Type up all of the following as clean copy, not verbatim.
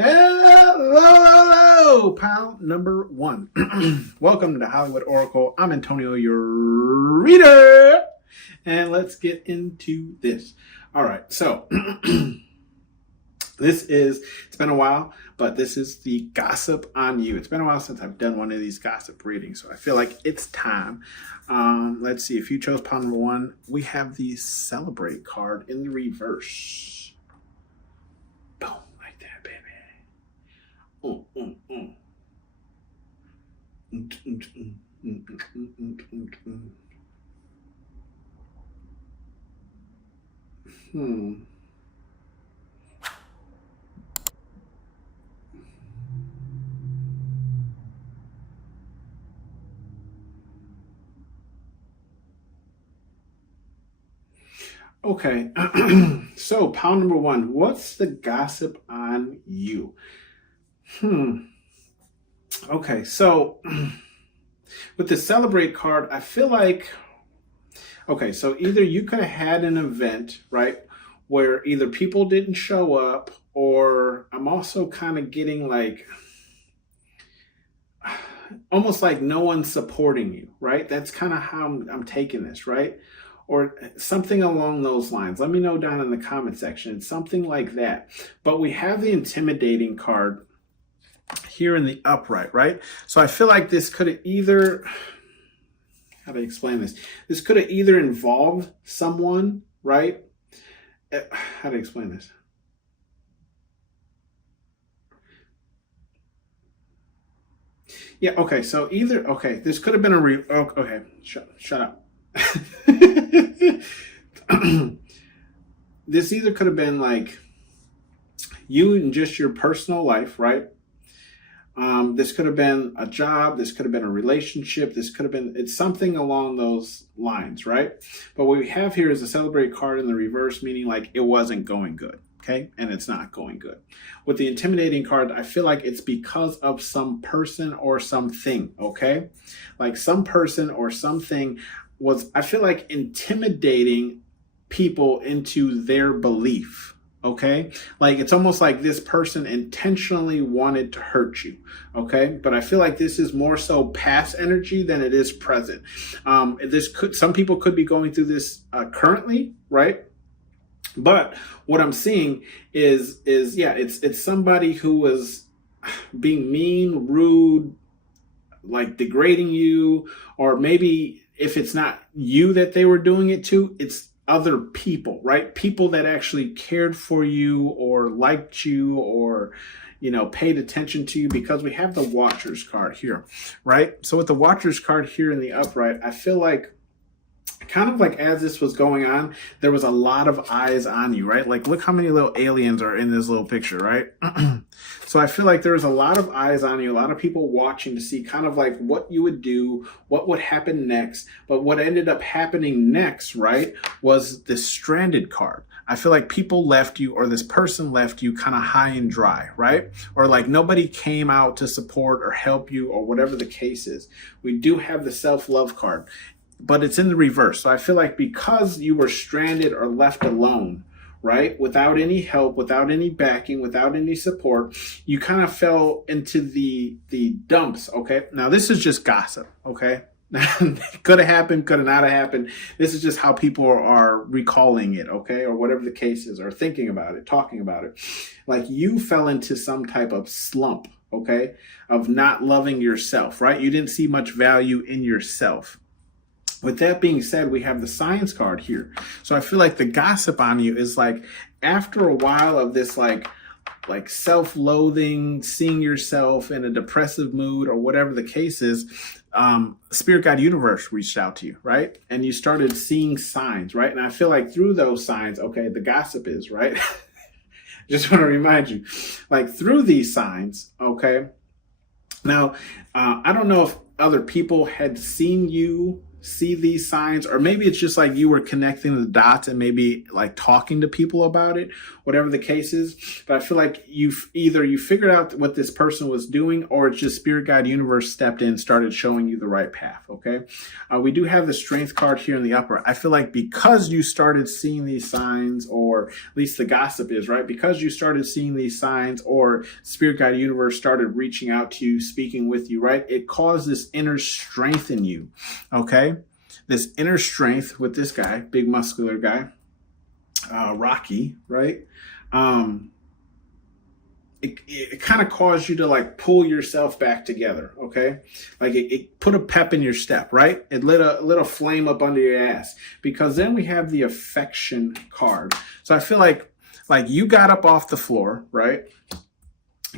Hello, pal number one. Welcome to the Hollywood Oracle. I'm Antonio, your reader. And let's get into this. All right, so it's been a while, but this is the Gossip on You. It's been a while since I've done one of these gossip readings, so I feel like it's time. Let's see, if you chose pile number one, we have the Celebrate card in the reverse. Boom, like that, baby. Okay, so pile number one, what's the gossip on you? Okay, so with the Celebrate card, I feel like, okay, so either you could have had an event, right, where either people didn't show up, or I'm also kind of getting like, almost like no one's supporting you, right? That's kind of how I'm taking this, right? Or something along those lines. Let me know down in the comment section. It's something like that. But we have the Intimidating card here in the upright, right? So I feel like this could have either, how do I explain this? This could have either involved someone, right? How do I explain this? Yeah, okay, so either, okay, this could have been okay, shut up. This either could have been like you and just your personal life, right? This could have been a job. This could have been a relationship. This could have been, it's something along those lines, right? But what we have here is a Celebrate card in the reverse, meaning like it wasn't going good, okay? And it's not going good. With the Intimidating card, I feel like it's because of some person or something, okay? Like some person or something was, I feel like, intimidating people into their belief, okay? Like it's almost like this person intentionally wanted to hurt you, okay? But I feel like this is more so past energy than it is present. Some people could be going through this currently, right? But what I'm seeing is yeah, it's somebody who was being mean, rude, like degrading you, or maybe if it's not you that they were doing it to, it's other people, right? People that actually cared for you or liked you or, you know, paid attention to you, because we have the Watchers card here, right? So with the Watchers card here in the upright, I feel like kind of like as this was going on, there was a lot of eyes on you, right? Like look how many little aliens are in this little picture, right? So I feel like there was a lot of eyes on you, a lot of people watching to see kind of like what you would do, what would happen next. But what ended up happening next, right, was this Stranded card. I feel like people left you, or this person left you kind of high and dry, right? Or like nobody came out to support or help you, or whatever the case is. We do have the Self-Love card, but it's in the reverse. So I feel like because you were stranded or left alone, right, without any help, without any backing, without any support, you kind of fell into the dumps, okay? Now, this is just gossip, okay? Could have happened, could have not have happened. This is just how people are recalling it, okay? Or whatever the case is, or thinking about it, talking about it. Like you fell into some type of slump, okay, of not loving yourself, right? You didn't see much value in yourself. With that being said, we have the Science card here. So I feel like the gossip on you is like after a while of this like self-loathing, seeing yourself in a depressive mood or whatever the case is, Spirit Guide Universe reached out to you, right? And you started seeing signs, right? And I feel like through those signs, okay, the gossip is, right? Just want to remind you, like through these signs, okay? Now, I don't know if other people had seen you see these signs, or maybe it's just like you were connecting the dots and maybe like talking to people about it, whatever the case is. But I feel like you figured out what this person was doing, or it's just spirit guide universe stepped in, started showing you the right path. Okay. We do have the strength card here in the upper. I feel like because you started seeing these signs, or at least the gossip is, right? Because you started seeing these signs, or spirit guide universe started reaching out to you, speaking with you, right? It caused this inner strength in you. Okay. This inner strength with this guy, big muscular guy, Rocky, right? It kind of caused you to like pull yourself back together. Okay. Like it put a pep in your step, right? It lit a flame up under your ass, because then we have the affection card. So I feel like you got up off the floor, right?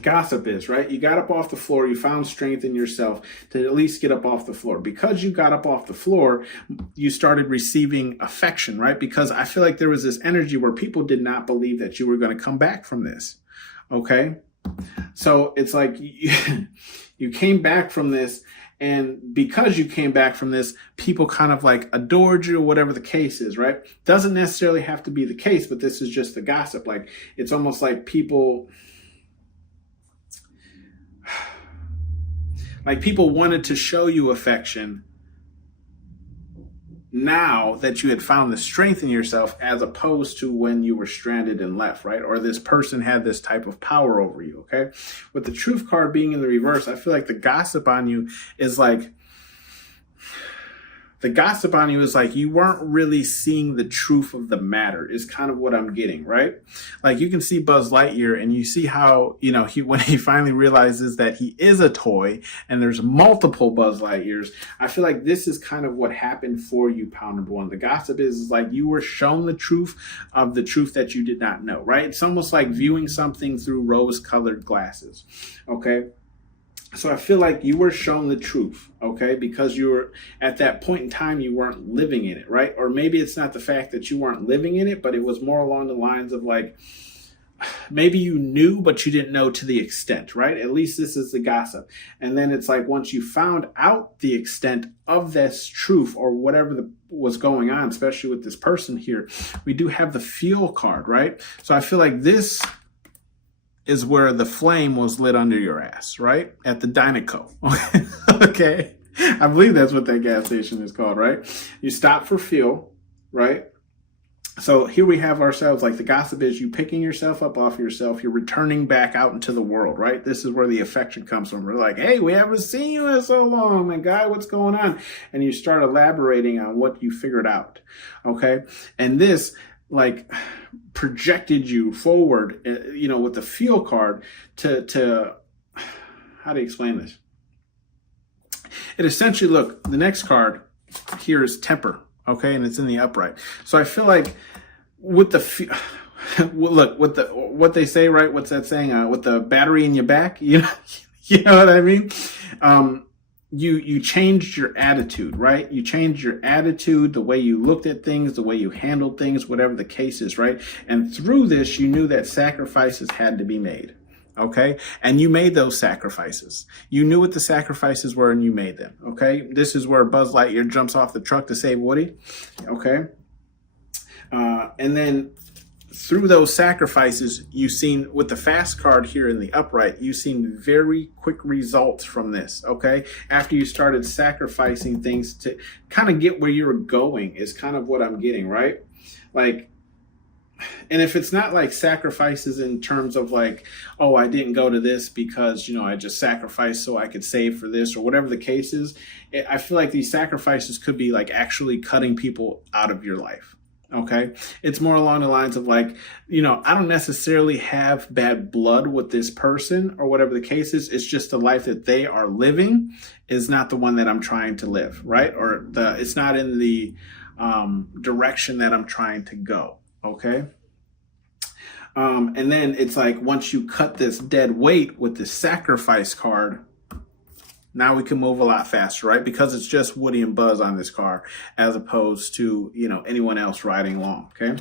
Gossip is, right? You got up off the floor. You found strength in yourself to at least get up off the floor. Because you got up off the floor, you started receiving affection, right? Because I feel like there was this energy where people did not believe that you were going to come back from this. Okay. So it's like you came back from this, and because you came back from this, people kind of like adored you, or whatever the case is, right? Doesn't necessarily have to be the case, but this is just the gossip. Like, it's almost like people wanted to show you affection now that you had found the strength in yourself, as opposed to when you were stranded and left, right? Or this person had this type of power over you, okay? With the truth card being in the reverse, I feel like the gossip on you is like, you weren't really seeing the truth of the matter, is kind of what I'm getting, right? Like, you can see Buzz Lightyear, and you see how, when he finally realizes that he is a toy and there's multiple Buzz Lightyears. I feel like this is kind of what happened for you, Pound Number One. The gossip is like you were shown the truth of the truth that you did not know, right? It's almost like viewing something through rose-colored glasses, okay? So I feel like you were shown the truth, okay? Because you were, at that point in time, you weren't living in it, right? Or maybe it's not the fact that you weren't living in it, but it was more along the lines of like, maybe you knew, but you didn't know to the extent, right? At least this is the gossip. And then it's like, once you found out the extent of this truth, or whatever was going on, especially with this person here, we do have the feel card, right? So I feel like this is where the flame was lit under your ass, right? At the Dynaco. Okay. I believe that's what that gas station is called, right? You stop for fuel, right? So here we have ourselves, like the gossip is you picking yourself up off yourself. You're returning back out into the world, right? This is where the affection comes from. We're like, hey, we haven't seen you in so long, man, guy, what's going on? And you start elaborating on what you figured out, okay? And this, like, projected you forward, with the feel card to how do you explain this? It essentially, look, the next card here is temper, okay, and it's in the upright. So I feel like with the look, with what they say, right? What's that saying? With the battery in your back, you know what I mean? You changed your attitude, right? You changed your attitude, the way you looked at things, the way you handled things, whatever the case is, right? And through this, you knew that sacrifices had to be made, okay? And you made those sacrifices. You knew what the sacrifices were, and you made them, okay? This is where Buzz Lightyear jumps off the truck to save Woody, okay? And then through those sacrifices, you've seen, with the fast card here in the upright, you've seen very quick results from this, okay? After you started sacrificing things to kind of get where you're going is kind of what I'm getting, right? Like, and if it's not like sacrifices in terms of like, oh, I didn't go to this because, I just sacrificed so I could save for this, or whatever the case is, I feel like these sacrifices could be like actually cutting people out of your life. Okay. It's more along the lines of like, I don't necessarily have bad blood with this person, or whatever the case is. It's just the life that they are living is not the one that I'm trying to live, right? Or it's not in the direction that I'm trying to go. Okay. And then it's like, once you cut this dead weight with the sacrifice card, now we can move a lot faster, right? Because it's just Woody and Buzz on this car, as opposed to, anyone else riding along, okay?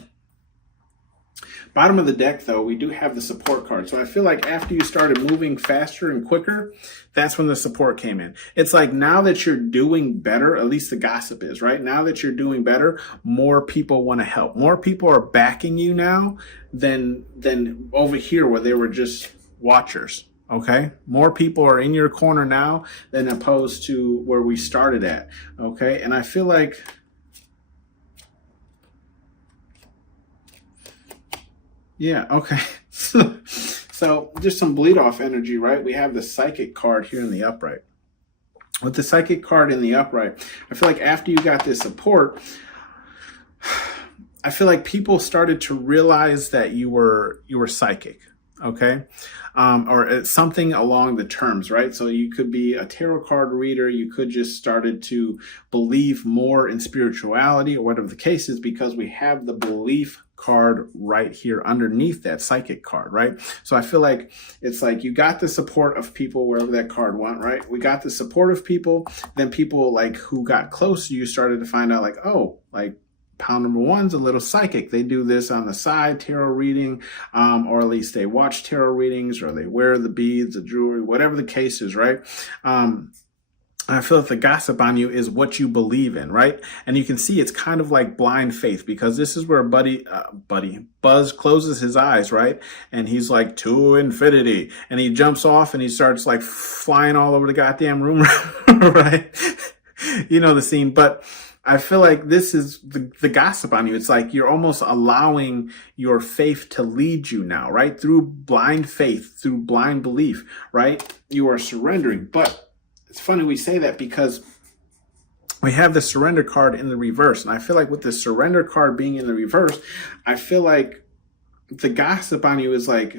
Bottom of the deck, though, we do have the support card. So I feel like after you started moving faster and quicker, that's when the support came in. It's like now that you're doing better, at least the gossip is, right? Now that you're doing better, more people want to help. More people are backing you now than over here where they were just watchers. Okay, more people are in your corner now than opposed to where we started at. Okay, and I feel like, yeah, okay. So just some bleed off energy, right? We have the psychic card here in the upright. With the psychic card in the upright, I feel like after you got this support, I feel like people started to realize that you were psychic. Okay. Or something along the terms, right? So you could be a tarot card reader. You could just started to believe more in spirituality or whatever the case is, because we have the belief card right here underneath that psychic card, right? So I feel like it's like you got the support of people wherever that card went, right? We got the support of people. Then people like who got close to you started to find out like, oh, like pound number one's a little psychic. They do this on the side, tarot reading, or at least they watch tarot readings, or they wear the beads, the jewelry, whatever the case is, right? I feel like the gossip on you is what you believe in, right? And you can see it's kind of like blind faith, because this is where Buzz closes his eyes, right? And he's like, to infinity. And he jumps off and he starts like flying all over the goddamn room, right? You know the scene. But I feel like this is the gossip on you. It's like you're almost allowing your faith to lead you now, right? Through blind faith, through blind belief, right? You are surrendering. But it's funny we say that because we have the surrender card in the reverse. And I feel like with the surrender card being in the reverse, I feel like the gossip on you is like,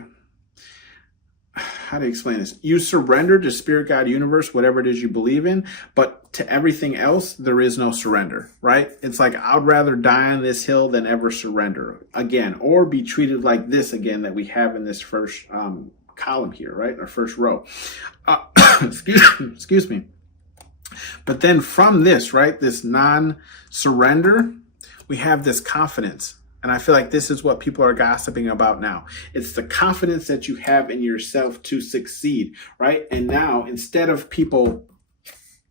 how do you explain this? You surrender to spirit, God, universe, whatever it is you believe in, but to everything else, there is no surrender, right? It's like, I'd rather die on this hill than ever surrender again, or be treated like this again that we have in this first column here, right? Our first row. Excuse me. But then from this, right, this non-surrender, we have this confidence. And I feel like this is what people are gossiping about now. It's the confidence that you have in yourself to succeed, right? And now, instead of people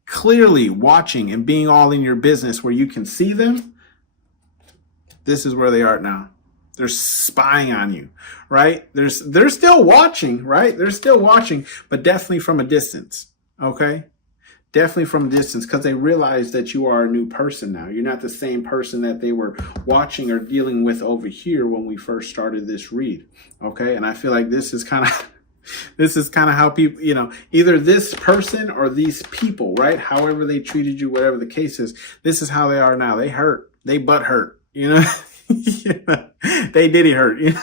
clearly watching and being all in your business where you can see them, this is where they are now. They're spying on you, right? They're still watching, right? They're still watching, but definitely from a distance, okay? Definitely from a distance, because they realize that you are a new person now. You're not the same person that they were watching or dealing with over here when we first started this read, okay? And I feel like this is kind of how people, you know, either this person or these people, right? However they treated you, whatever the case is, this is how they are now. They hurt. They butt hurt, you know? They diddy hurt. You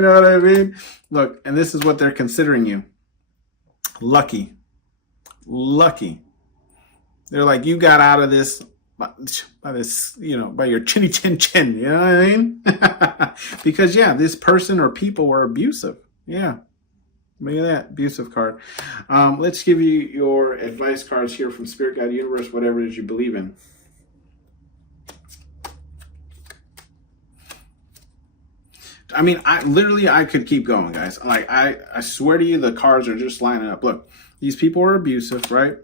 know what I mean? Look, and this is what they're considering you. Lucky. They're like, you got out of this by this, you know, by your chinny chin chin. You know what I mean? Because yeah, this person or people were abusive. Yeah. Look at that abusive card. Let's give you your advice cards here from Spirit, God, Universe, whatever it is you believe in. I mean, I could keep going, guys. Like, I swear to you, the cards are just lining up. Look, these people are abusive, right?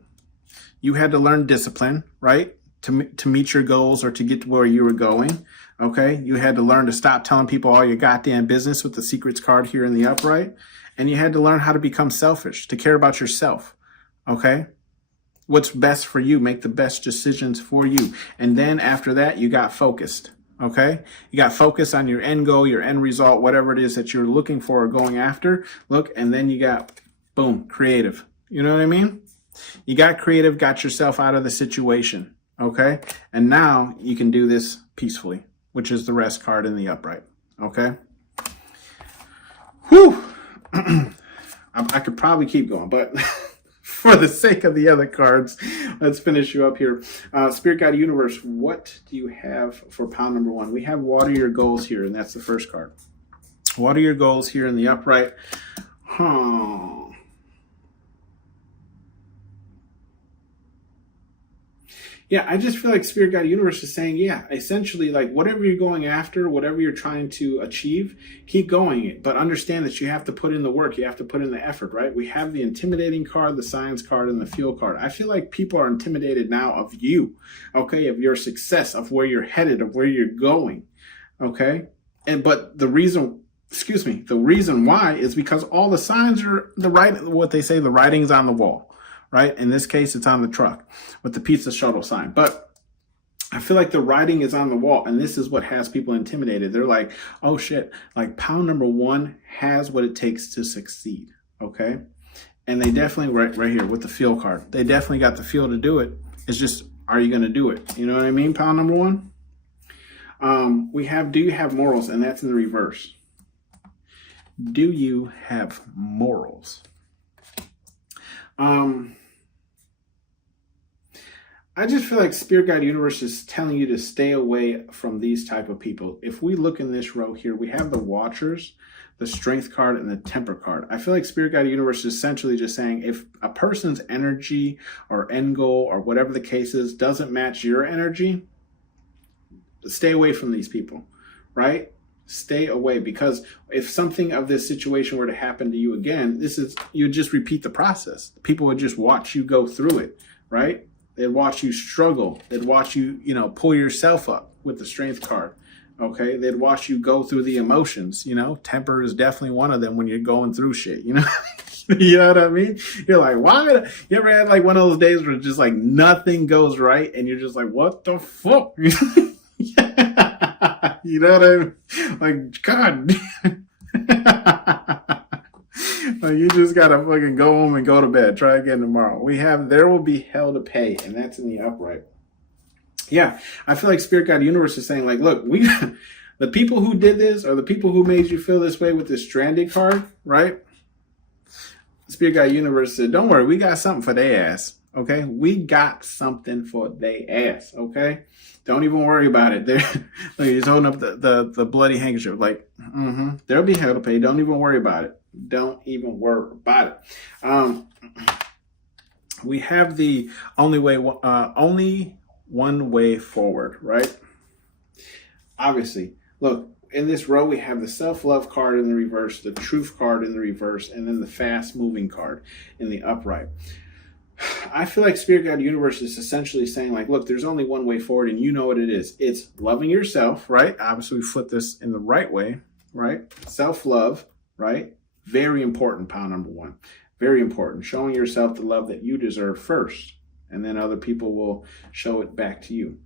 You had to learn discipline, right? To meet your goals or to get to where you were going, okay? You had to learn to stop telling people all your goddamn business with the secrets card here in the upright. And you had to learn how to become selfish, to care about yourself, okay? What's best for you, make the best decisions for you. And then after that, you got focused. Okay, you got focus on your end goal, your end result, whatever it is that you're looking for or going after. Look, and then you got, boom, creative. You know what I mean? You got creative, got yourself out of the situation. Okay, and now you can do this peacefully, which is the rest card in the upright. Okay. Whew. I could probably keep going, but for the sake of the other cards, let's finish you up here. Spirit, God, Universe, what do you have for pound number one? We have water your goals here, and that's the first card. Water your goals here in the upright. Yeah, I just feel like Spirit Guide Universe is saying, yeah, essentially, like whatever you're going after, whatever you're trying to achieve, keep going. But understand that you have to put in the work, you have to put in the effort, right? We have the intimidating card, the science card, and the fuel card. I feel like people are intimidated now of you, okay, of your success, of where you're headed, of where you're going, okay? But the reason why is because all the signs are what they say, the writing's on the wall. Right? In this case, it's on the truck with the pizza shuttle sign. But I feel like the writing is on the wall, and this is what has people intimidated. They're like, oh shit, like pound number one has what it takes to succeed. Okay. And they definitely, right here with the feel card, they definitely got the feel to do it. It's just, are you going to do it? You know what I mean? Pound number one. We have, do you have morals? And that's in the reverse. Do you have morals? I just feel like Spirit Guide Universe is telling you to stay away from these type of people. If we look in this row here, we have the Watchers, the Strength card, and the Temper card. I feel like Spirit Guide Universe is essentially just saying if a person's energy or end goal or whatever the case is doesn't match your energy, stay away from these people, right? Stay away, because if something of this situation were to happen to you again, you just repeat the process. People would just watch you go through it, right? They'd watch you struggle. They'd watch you, pull yourself up with the Strength card. Okay. They'd watch you go through the emotions, temper is definitely one of them when you're going through shit, you know what I mean? You're like, why? You ever had like one of those days where just like nothing goes right and you're just like, what the fuck? You know what I mean? Like, God. Like, you just gotta fucking go home and go to bed. Try again tomorrow. We have There Will Be Hell to Pay, and that's in the upright. Yeah, I feel like Spirit Guide Universe is saying, like, look, the people who did this are the people who made you feel this way with this Stranded card, right? Spirit Guide Universe said, don't worry, we got something for their ass, okay? We got something for their ass, okay? Don't even worry about it. Like, he's holding up the bloody handkerchief, like, there'll be hell to pay. Don't even worry about it. Don't even worry about it. We have the only one way forward, right? Obviously, look, in this row, we have the self-love card in the reverse, the truth card in the reverse, and then the fast-moving card in the upright. I feel like Spirit Guide Universe is essentially saying, like, look, there's only one way forward, and you know what it is. It's loving yourself, right? Obviously, we flip this in the right way, right? Self-love, right? Very important, pound number one. Very important. Showing yourself the love that you deserve first, and then other people will show it back to you.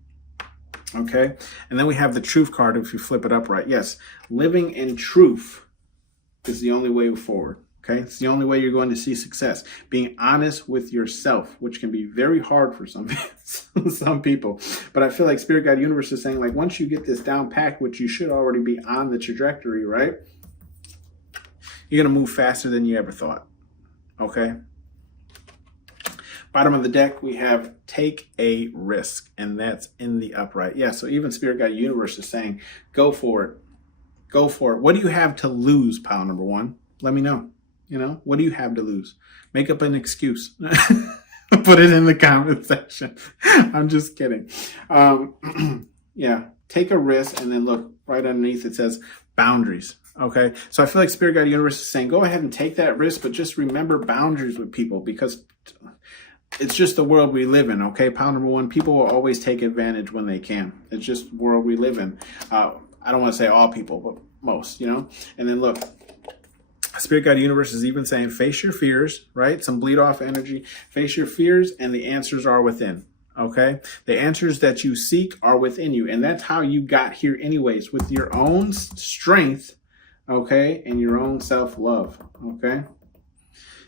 Okay? And then we have the truth card if you flip it upright. Yes, living in truth is the only way forward. Okay? It's the only way you're going to see success. Being honest with yourself, which can be very hard for some people. But I feel like Spirit Guide Universe is saying, like, once you get this down packed, which you should already be on the trajectory, right? You're going to move faster than you ever thought. Okay? Bottom of the deck, we have take a risk, and that's in the upright. Yeah, so even Spirit Guide Universe is saying, go for it. Go for it. What do you have to lose, pound number one? Let me know. What do you have to lose? Make up an excuse. Put it in the comment section. I'm just kidding. Yeah, take a risk, and then look, right underneath it says boundaries. Okay, so I feel like Spirit Guide Universe is saying, go ahead and take that risk, but just remember boundaries with people, because it's just the world we live in, okay? Pound number one, people will always take advantage when they can. It's just the world we live in. I don't want to say all people, but most, And then look, Spirit Guide Universe is even saying, face your fears, right? Some bleed off energy. Face your fears, and the answers are within. Okay, the answers that you seek are within you, and that's how you got here anyways, with your own strength, okay, and your own self-love. Okay,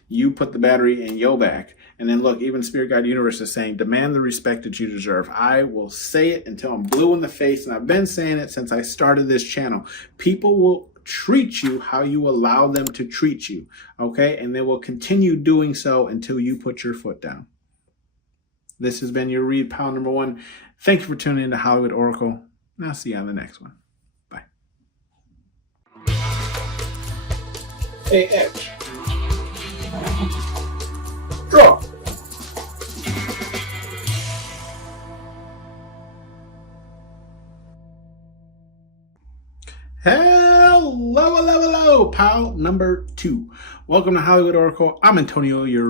you put the battery in your back. And then look, even Spirit Guide Universe is saying, demand the respect that you deserve. I will say it until I'm blue in the face, and I've been saying it since I started this channel. People will treat you how you allow them to treat you, okay, and they will continue doing so until you put your foot down. This has been your read, pound number one. Thank you for tuning in to Hollywood Oracle, and I'll see you on the next one. Bye. Hey, Edge. Draw. Hello, hello, hello, pal number 2. Welcome to Hollywood Oracle. I'm Antonio, your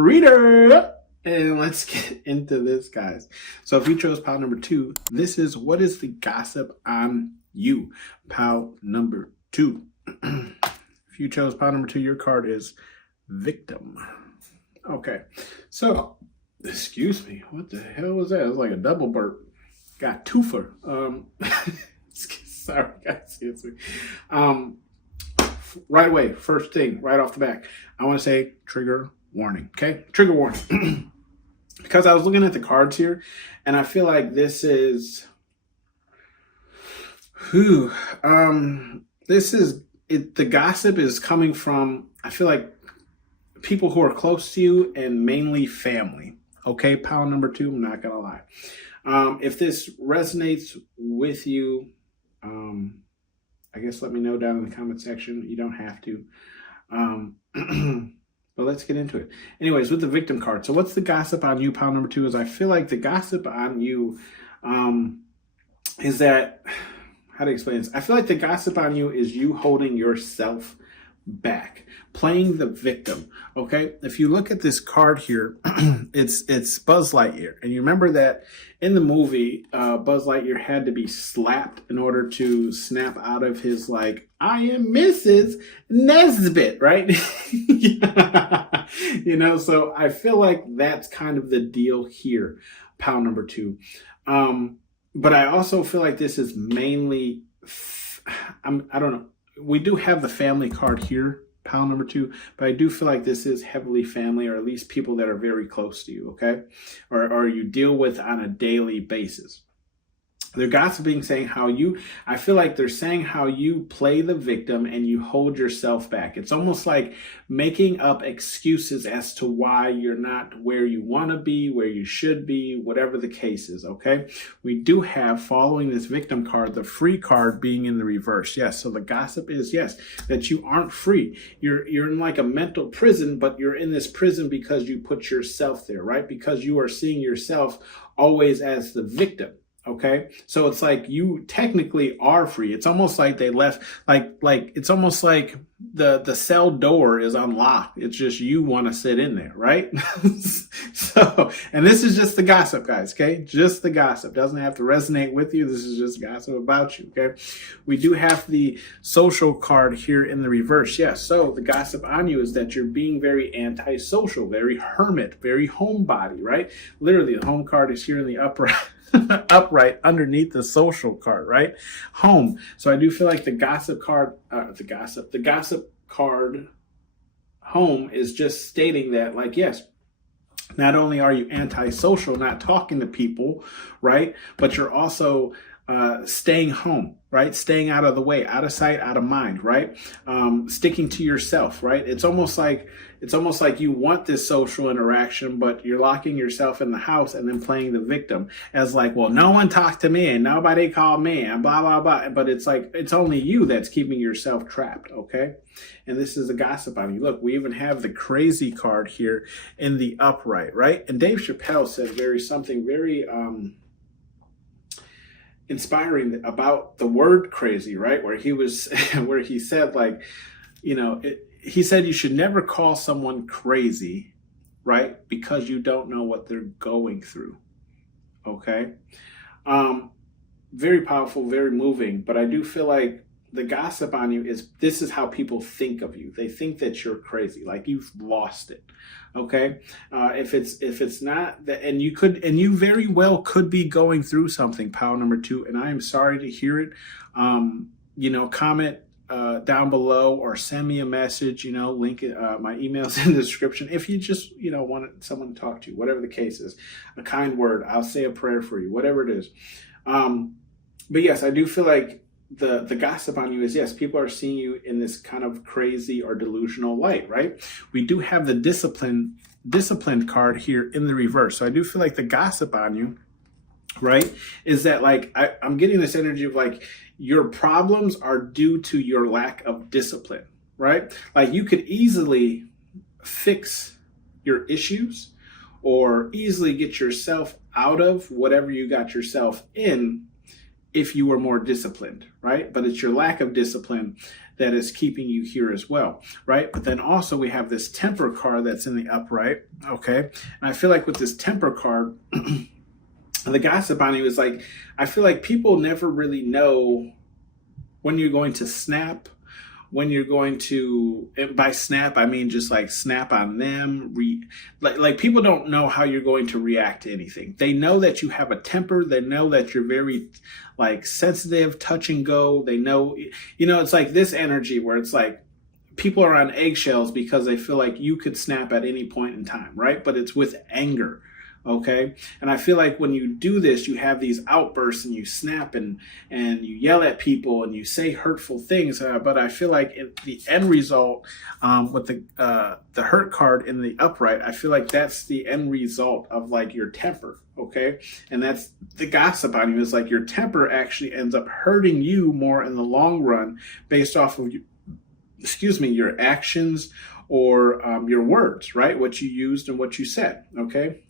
reader. And let's get into this, guys. So if you chose pal number 2, this is what is the gossip on you, pal number 2. If you chose pal number 2, your card is victim. Okay, so, excuse me, what the hell was that? It was like a double burp. Got twofer. Sorry, guys. Right away, first thing, right off the back, I want to say trigger warning. Okay, trigger warning. Because I was looking at the cards here, and I feel like this is, the gossip is coming from, I feel like, people who are close to you and mainly family. Okay, pal number 2, I'm not gonna lie. If this resonates with you, I guess let me know down in the comment section. You don't have to. But let's get into it. Anyways, with the victim card. So what's the gossip on you, pal number 2, is I feel like the gossip on you is that, how to explain this? I feel like the gossip on you is you holding yourself back, playing the victim. Okay, if you look at this card here, it's Buzz Lightyear, and you remember that in the movie, Buzz Lightyear had to be slapped in order to snap out of his like, I am Mrs. Nesbit, right? You know, so I feel like that's kind of the deal here, pal number 2. But I also feel like this is mainly, I don't know. We do have the family card here, pal number 2, but I do feel like this is heavily family, or at least people that are very close to you, okay? Or you deal with on a daily basis. They're gossiping, saying how you, I feel like they're saying how you play the victim and you hold yourself back. It's almost like making up excuses as to why you're not where you want to be, where you should be, whatever the case is, okay? We do have, following this victim card, the free card being in the reverse. Yes, so the gossip is, yes, that you aren't free. You're in like a mental prison, but you're in this prison because you put yourself there, right? Because you are seeing yourself always as the victim. Okay, so it's like you technically are free. It's almost like they left, like it's almost like the cell door is unlocked. It's just you want to sit in there, right? So, and this is just the gossip, guys. Okay, just the gossip. Doesn't have to resonate with you. This is just gossip about you. Okay, we do have the social card here in the reverse. Yes, so the gossip on you is that you're being very antisocial, very hermit, very homebody, right? Literally, the home card is here in the upright. Upright underneath the social card, right? Home. So I do feel like the gossip card, the gossip card home is just stating that, like, yes, not only are you antisocial, not talking to people, right? But you're also staying home, right? Staying out of the way, out of sight, out of mind, right? Sticking to yourself, right? It's almost like you want this social interaction, but you're locking yourself in the house and then playing the victim as like, well, no one talked to me and nobody called me and blah, blah, blah. But it's like, it's only you that's keeping yourself trapped, okay? And this is a gossip on you. Look, we even have the crazy card here in the upright, right? And Dave Chappelle said something very inspiring about the word crazy, right? Where he said, like, you know, he said you should never call someone crazy, right? Because you don't know what they're going through. Okay. Very powerful, very moving, but I do feel like the gossip on you is, this is how people think of you. They think that you're crazy, like you've lost it. Okay. If it's not that, and you very well could be going through something, pal number 2, and I am sorry to hear it. You know, comment down below or send me a message, you know, link it, my email's in the description. If you just, you know, want someone to talk to, whatever the case is, a kind word, I'll say a prayer for you, whatever it is. But yes, I do feel like the gossip on you is, yes, people are seeing you in this kind of crazy or delusional light, right? We do have the disciplined card here in the reverse. So I do feel like the gossip on you, right, is that, like, I'm getting this energy of like your problems are due to your lack of discipline, right? Like you could easily fix your issues or easily get yourself out of whatever you got yourself in if you were more disciplined, right? But it's your lack of discipline that is keeping you here as well, right? But then also we have this temper card that's in the upright, okay? And I feel like with this temper card, the gossip on you is like, I feel like people never really know when you're going to snap, when you're going to, and by snap, I mean just like snap on them. Like people don't know how you're going to react to anything. They know that you have a temper. They know that you're very like sensitive, touch and go. They know, it's like this energy where it's like people are on eggshells because they feel like you could snap at any point in time, right? But it's with anger. Okay. And I feel like when you do this, you have these outbursts and you snap and you yell at people and you say hurtful things. But I feel like the end result with the hurt card in the upright, I feel like that's the end result of like your temper. Okay. And that's the gossip on you is like your temper actually ends up hurting you more in the long run based off of, your actions or your words, right? What you used and what you said. Okay.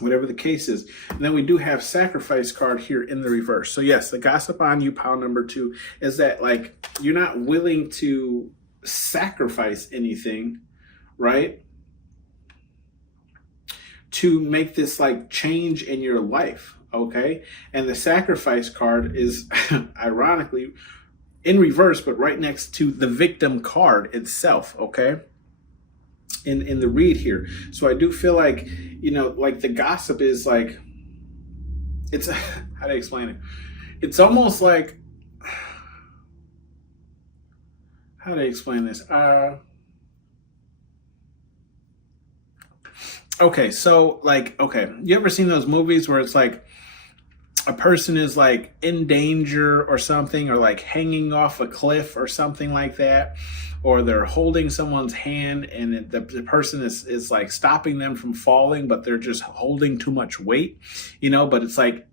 Whatever the case is. And then we do have sacrifice card here in the reverse. So yes, the gossip on you, pile number 2, is that like you're not willing to sacrifice anything, right? To make this like change in your life, okay? And the sacrifice card is ironically in reverse, but right next to the victim card itself, okay? In the read here. So I do feel like, like the gossip is like, it's, how do I explain it? It's almost like, how do I explain this? Okay, so like, you ever seen those movies where it's like a person is like in danger or something, or like hanging off a cliff or something like that, or they're holding someone's hand and the person is like stopping them from falling, but they're just holding too much weight, but it's like,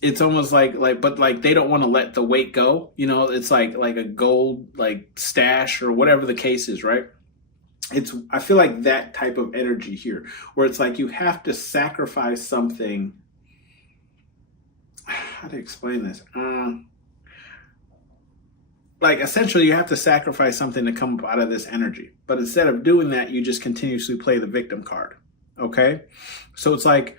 it's almost like, but like they don't want to let the weight go, it's like a gold, like stash or whatever the case is, right? I feel like that type of energy here, where it's like you have to sacrifice something. How to explain this? Like essentially you have to sacrifice something to come up out of this energy. But instead of doing that, you just continuously play the victim card. Okay? So it's like,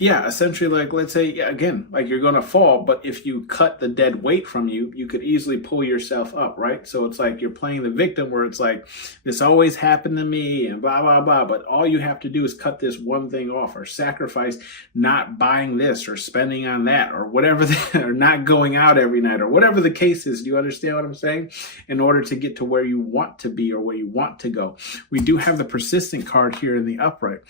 essentially like, let's say, again, like you're going to fall, but if you cut the dead weight from you, you could easily pull yourself up, right? So it's like you're playing the victim where it's like, this always happened to me and blah, blah, blah. But all you have to do is cut this one thing off, or sacrifice not buying this or spending on that or whatever, or not going out every night or whatever the case is. Do you understand what I'm saying? In order to get to where you want to be or where you want to go. We do have the persistent card here in the upright.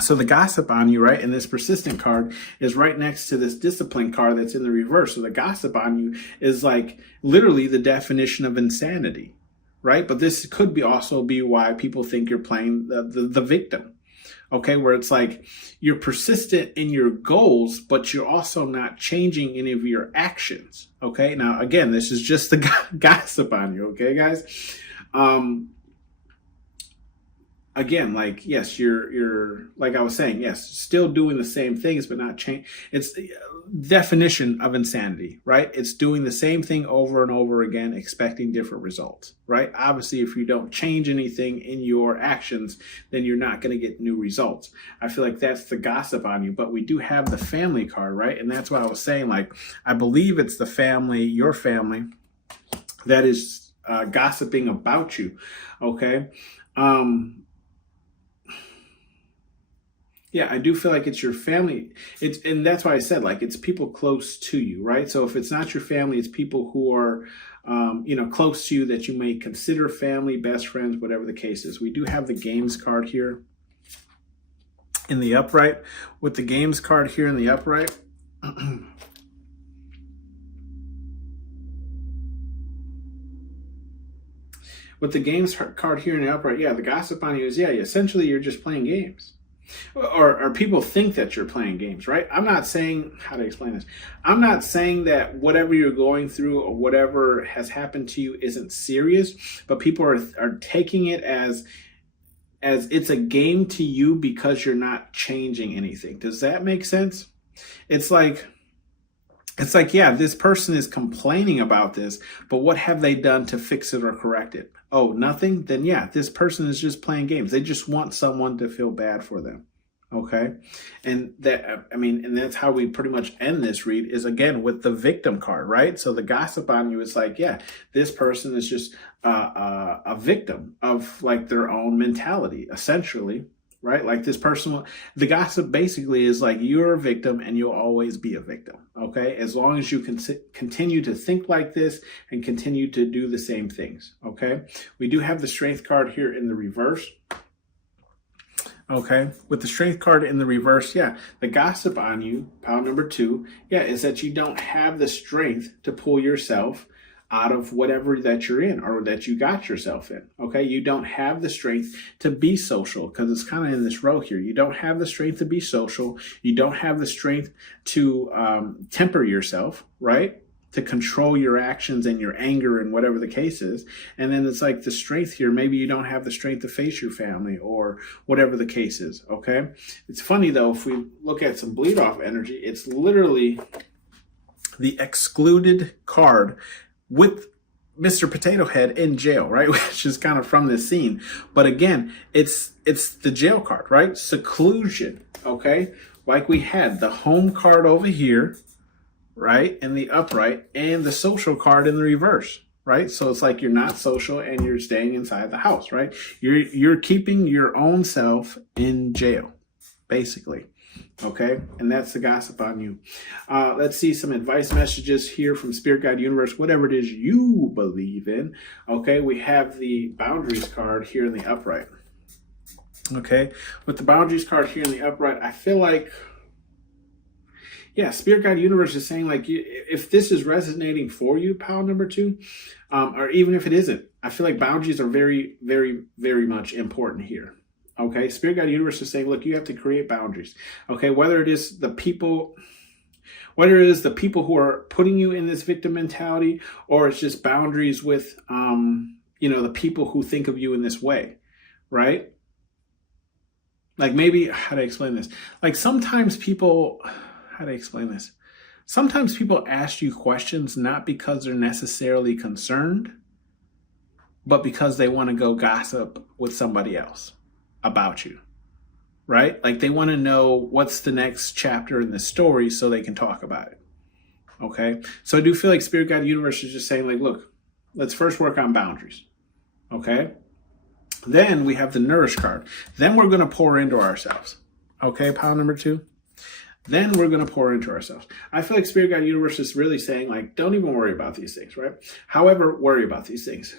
So the gossip on you, right, and this persistent card is right next to this discipline card that's in the reverse. So the gossip on you is like literally the definition of insanity, right? But this could also be why people think you're playing the victim, okay? Where it's like you're persistent in your goals, but you're also not changing any of your actions, okay? Now, again, this is just the gossip on you, okay, guys? Again, like, yes, you're like I was saying, yes, still doing the same things, but not change. It's the definition of insanity, right? It's doing the same thing over and over again, expecting different results, right? Obviously, if you don't change anything in your actions, then you're not going to get new results. I feel like that's the gossip on you, but we do have the family card, right? And that's what I was saying. Like, I believe it's the family, your family, that is gossiping about you, okay? Yeah, I do feel like it's your family. And that's why I said, like, it's people close to you, right? So if it's not your family, it's people who are, close to you that you may consider family, best friends, whatever the case is. We do have the games card here in the upright. With the games card here in the upright, with the games card here in the upright, the gossip on you is, essentially you're just playing games. Or people think that you're playing games, right? I'm not saying, how to explain this? I'm not saying that whatever you're going through or whatever has happened to you isn't serious, but people are taking it as as it's a game to you because you're not changing anything. Does that make sense? It's like, yeah, this person is complaining about this, but what have they done to fix it or correct it? Oh, nothing? Then yeah, this person is just playing games. They just want someone to feel bad for them. Okay. And and that's how we pretty much end this read, is again with the victim card, right? So the gossip on you is like, yeah, this person is just a victim of like their own mentality, essentially, right? Like this person, the gossip basically is like, you're a victim and you'll always be a victim. Okay. As long as you can continue to think like this and continue to do the same things. Okay. We do have the strength card here in the reverse. Okay, with the strength card in the reverse, yeah, the gossip on you, pile number 2, yeah, is that you don't have the strength to pull yourself out of whatever that you're in or that you got yourself in. Okay, you don't have the strength to be social, because it's kind of in this row here. You don't have the strength to be social. You don't have the strength to temper yourself, right? To control your actions and your anger and whatever the case is. And then it's like the strength here, maybe you don't have the strength to face your family or whatever the case is, okay? It's funny though, if we look at some bleed off energy, it's literally the excluded card with Mr. Potato Head in jail, right? Which is kind of from this scene. But again, it's the jail card, right? Seclusion, okay? Like we had the home card over here, right, in the upright, and the social card in the reverse, right? So it's like you're not social and you're staying inside the house, right? You're keeping your own self in jail, basically. Okay, and that's the gossip on you. Let's see some advice messages here from Spirit Guide Universe, whatever it is you believe in. Okay, we have the boundaries card here in the upright. Okay, with the boundaries card here in the upright, I feel like, yeah, Spirit Guide Universe is saying, like, if this is resonating for you, pile number 2, or even if it isn't, I feel like boundaries are very, very, very much important here. Okay, Spirit Guide Universe is saying, look, you have to create boundaries. Okay, whether it is the people who are putting you in this victim mentality, or it's just boundaries with, the people who think of you in this way, right? Like maybe, how do I explain this? Like sometimes people... How do I explain this? Sometimes people ask you questions not because they're necessarily concerned, but because they want to go gossip with somebody else about you, right? Like they want to know what's the next chapter in the story so they can talk about it. Okay? So I do feel like Spirit Guide Universe is just saying, like, look, let's first work on boundaries. Okay? Then we have the Nourish card. Then we're going to pour into ourselves. Okay, pile number 2? Then we're going to pour into ourselves. I feel like Spirit Guide Universe is really saying, like, don't even worry about these things, right? However, worry about these things,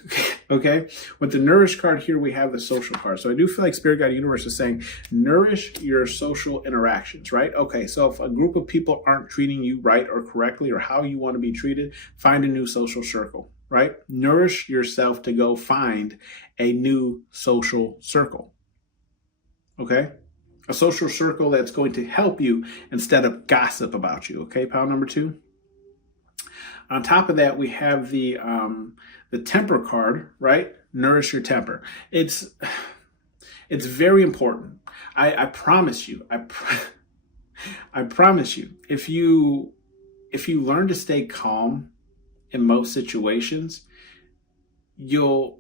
okay? With the Nourish card here, we have the social card. So I do feel like Spirit Guide Universe is saying, nourish your social interactions, right? Okay, so if a group of people aren't treating you right or correctly or how you want to be treated, find a new social circle, right? Nourish yourself to go find a new social circle, okay? A social circle that's going to help you instead of gossip about you. Okay, pile number 2. On top of that, we have the temper card, right? Nourish your temper. It's very important. I promise you. I promise you. If you learn to stay calm in most situations, you'll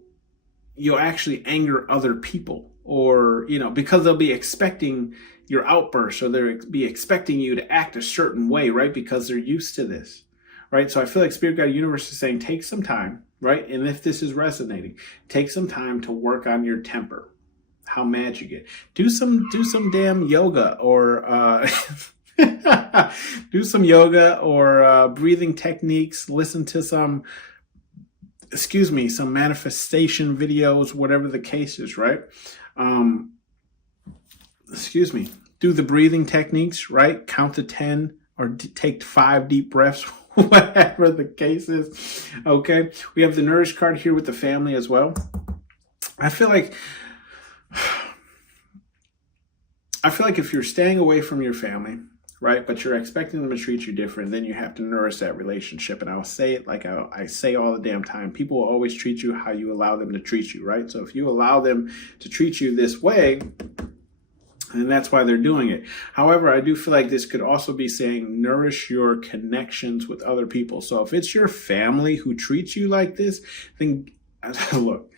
actually anger other people. Or, because they'll be expecting your outburst, or they'll be expecting you to act a certain way, right? Because they're used to this, right? So I feel like Spirit Guide Universe is saying, take some time, right? And if this is resonating, take some time to work on your temper, how mad you get. Do some damn yoga, or do some yoga or breathing techniques. Listen to some manifestation videos, whatever the case is, right? Do the breathing techniques, right? Count to 10 or take 5 deep breaths, whatever the case is. Okay. We have the Nourish card here with the family as well. I feel like if you're staying away from your family, right? But you're expecting them to treat you different. Then you have to nourish that relationship. And I'll say it like I say all the damn time. People will always treat you how you allow them to treat you, right? So if you allow them to treat you this way, and that's why they're doing it. However, I do feel like this could also be saying nourish your connections with other people. So if it's your family who treats you like this, then look,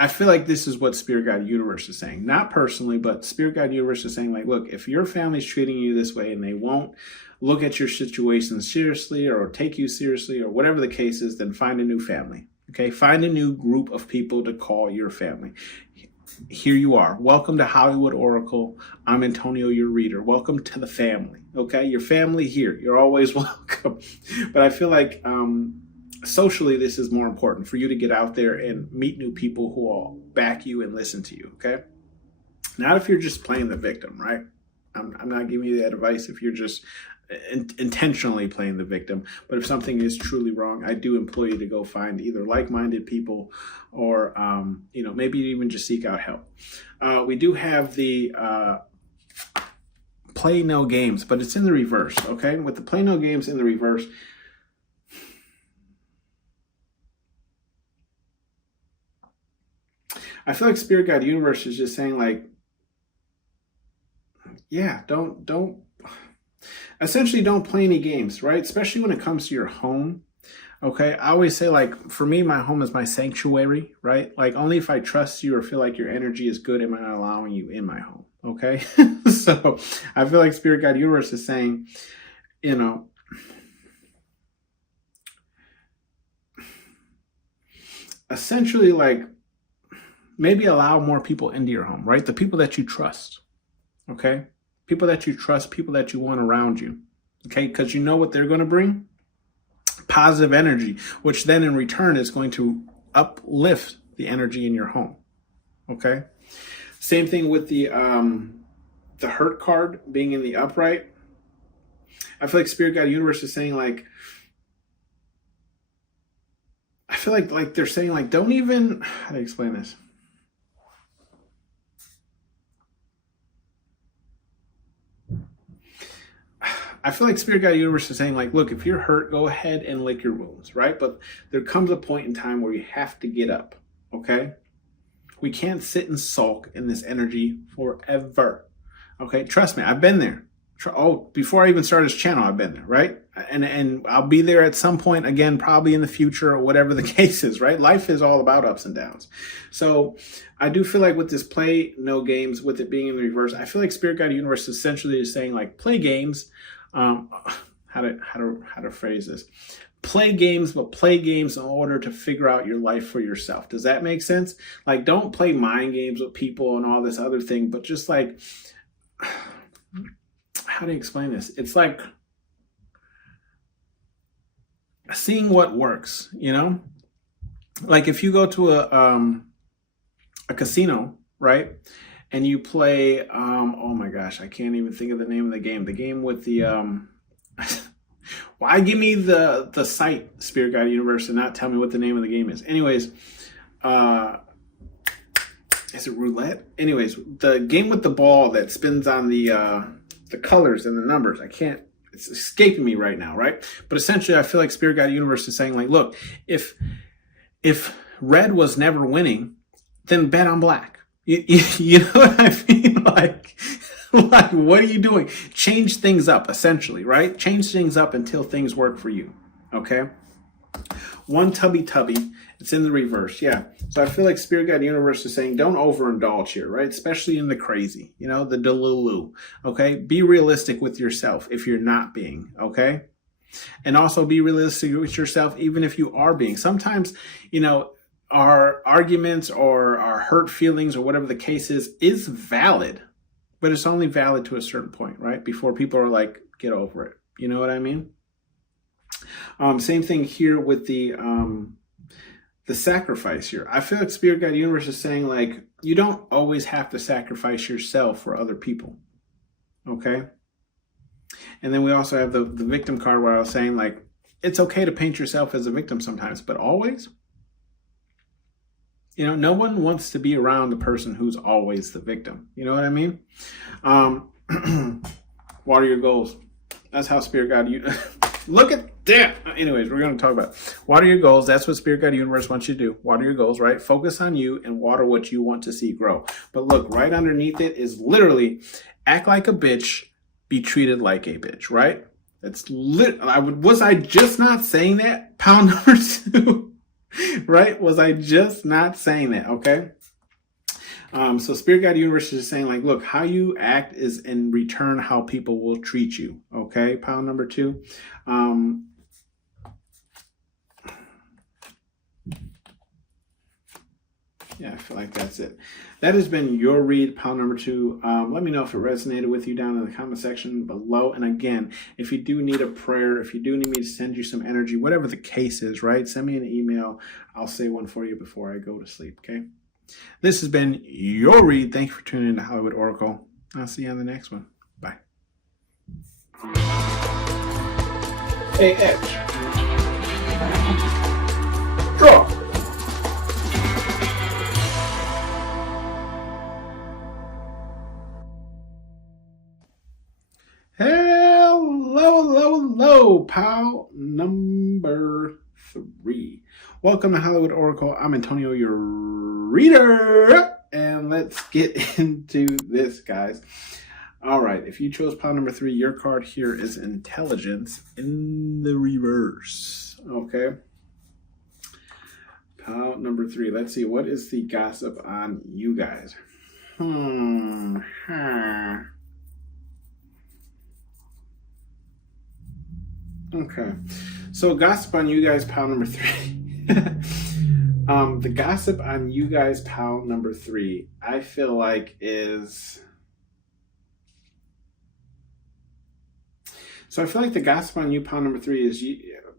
I feel like this is what Spirit Guide Universe is saying. Not personally, but Spirit Guide Universe is saying, like, look, if your family's treating you this way and they won't look at your situation seriously or take you seriously or whatever the case is, then find a new family. Okay, find a new group of people to call your family. Here you are. Welcome to Hollywood Oracle. I'm Antonio, your reader. Welcome to the family. Okay, your family here. You're always welcome. But I feel like socially, this is more important for you to get out there and meet new people who will back you and listen to you. Okay, not if you're just playing the victim, right? I'm not giving you that advice if you're just intentionally playing the victim. But if something is truly wrong, I do implore you to go find either like-minded people or, maybe even just seek out help. We do have the play no games, but it's in the reverse. Okay, with the play no games in the reverse, I feel like Spirit Guide Universe is just saying, like, yeah, essentially don't play any games, right? Especially when it comes to your home. Okay, I always say, like, for me, my home is my sanctuary, right? Like, only if I trust you or feel like your energy is good am I allowing you in my home. Okay, so I feel like Spirit Guide Universe is saying, essentially, like, maybe allow more people into your home, right? The people that you trust, okay? People that you trust, people that you want around you, okay? Because you know what they're going to bring? Positive energy, which then in return is going to uplift the energy in your home, okay? Same thing with the hurt card being in the upright. I feel like Spirit Guide Universe is saying, like, I feel like they're saying, like, don't even, how do I explain this? I feel like Spirit Guide Universe is saying, like, look, if you're hurt, go ahead and lick your wounds, right? But there comes a point in time where you have to get up, okay? We can't sit and sulk in this energy forever, okay? Trust me, I've been there. Before I even started this channel, I've been there, right? And I'll be there at some point again, probably in the future or whatever the case is, right? Life is all about ups and downs. So I do feel like with this play no games, with it being in the reverse, I feel like Spirit Guide Universe essentially is saying, like, play games. How to phrase this? Play games, but play games in order to figure out your life for yourself. Does that make sense? Like, don't play mind games with people and all this other thing, but just, like, how do you explain this? It's like seeing what works, Like, if you go to a casino, right? And you play, oh my gosh, I can't even think of the name of the game. The game with the, why give me the site, Spirit Guide Universe, and not tell me what the name of the game is? Anyways, is it roulette? Anyways, the game with the ball that spins on the colors and the numbers. It's escaping me right now, right? But essentially, I feel like Spirit Guide Universe is saying, like, look, if red was never winning, then bet on black. You know what I mean? Like, what are you doing? Change things up, essentially, right? Change things up until things work for you, okay? One tubby, it's in the reverse, yeah. So I feel like Spirit Guide Universe is saying, don't overindulge here, right? Especially in the crazy, the delulu, okay? Be realistic with yourself if you're not being, okay? And also be realistic with yourself even if you are being. Sometimes, our arguments or our hurt feelings or whatever the case is valid, but it's only valid to a certain point, right? Before people are like, get over it. You know what I mean? Same thing here with the sacrifice here. I feel like Spirit Guide Universe is saying, like, you don't always have to sacrifice yourself for other people, okay? And then we also have the victim card where I was saying, like, it's okay to paint yourself as a victim sometimes, but always? You know, no one wants to be around the person who's always the victim. You know what I mean? What are your goals? That's how Spirit Guide you look at that. Anyways, we're going to talk about what are your goals. That's what Spirit Guide Universe wants you to do. What are your goals, right? Focus on you and water what you want to see grow. But look, right underneath it is literally act like a bitch, be treated like a bitch, right? That's lit. Was I just not saying that? Pound number 2, right? Was I just not saying that? Okay. So Spirit Guide Universe is saying, like, look, how you act is in return how people will treat you. Okay, pound number 2. Yeah, I feel like that's it. That has been your read, pound number 2. Let me know if it resonated with you down in the comment section below. And again, if you do need a prayer, if you do need me to send you some energy, whatever the case is, right? Send me an email. I'll say one for you before I go to sleep, okay? This has been your read. Thank you for tuning in to Hollywood Oracle. I'll see you on the next one. Bye. Hey, Edge. Draw. Hello, pal number 3. Welcome to Hollywood Oracle. I'm Antonio, your reader, and let's get into this, guys. All right, if you chose pile number 3, your card here is Intelligence in the reverse. Okay. Pile number 3. Let's see, what is the gossip on you guys? Okay, so gossip on you guys, pile number 3. The gossip on you guys, pile number 3, I feel like is... So I feel like the gossip on you, pile number 3, is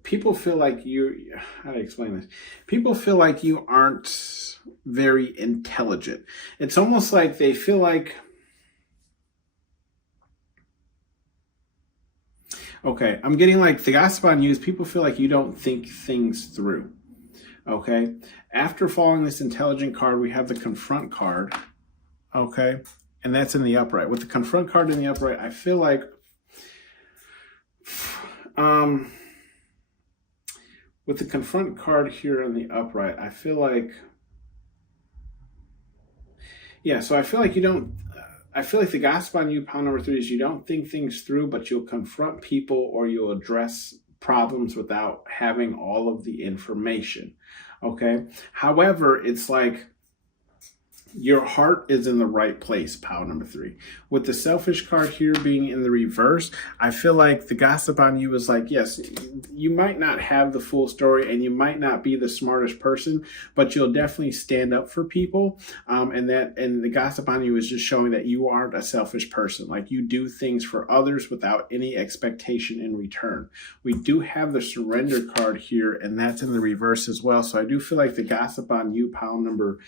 people feel like you... How do I explain this? People feel like you aren't very intelligent. It's almost like they feel like... Okay, I'm getting like the gossip on you is people feel like you don't think things through. Okay, after following this intelligent card, we have the confront card. Okay, and that's in the upright. With the confront card in the upright, I feel like with the confront card here in the upright, I feel like, yeah, so I feel like you don't, I feel like the gossip on you, pile number 3, is you don't think things through, but you'll confront people or you'll address problems without having all of the information. Okay. However, it's like your heart is in the right place, pile number 3. With the selfish card here being in the reverse, I feel like the gossip on you is like, yes, you might not have the full story and you might not be the smartest person, but you'll definitely stand up for people. And the gossip on you is just showing that you aren't a selfish person. Like, you do things for others without any expectation in return. We do have the surrender card here, and that's in the reverse as well. So I do feel like the gossip on you, pile number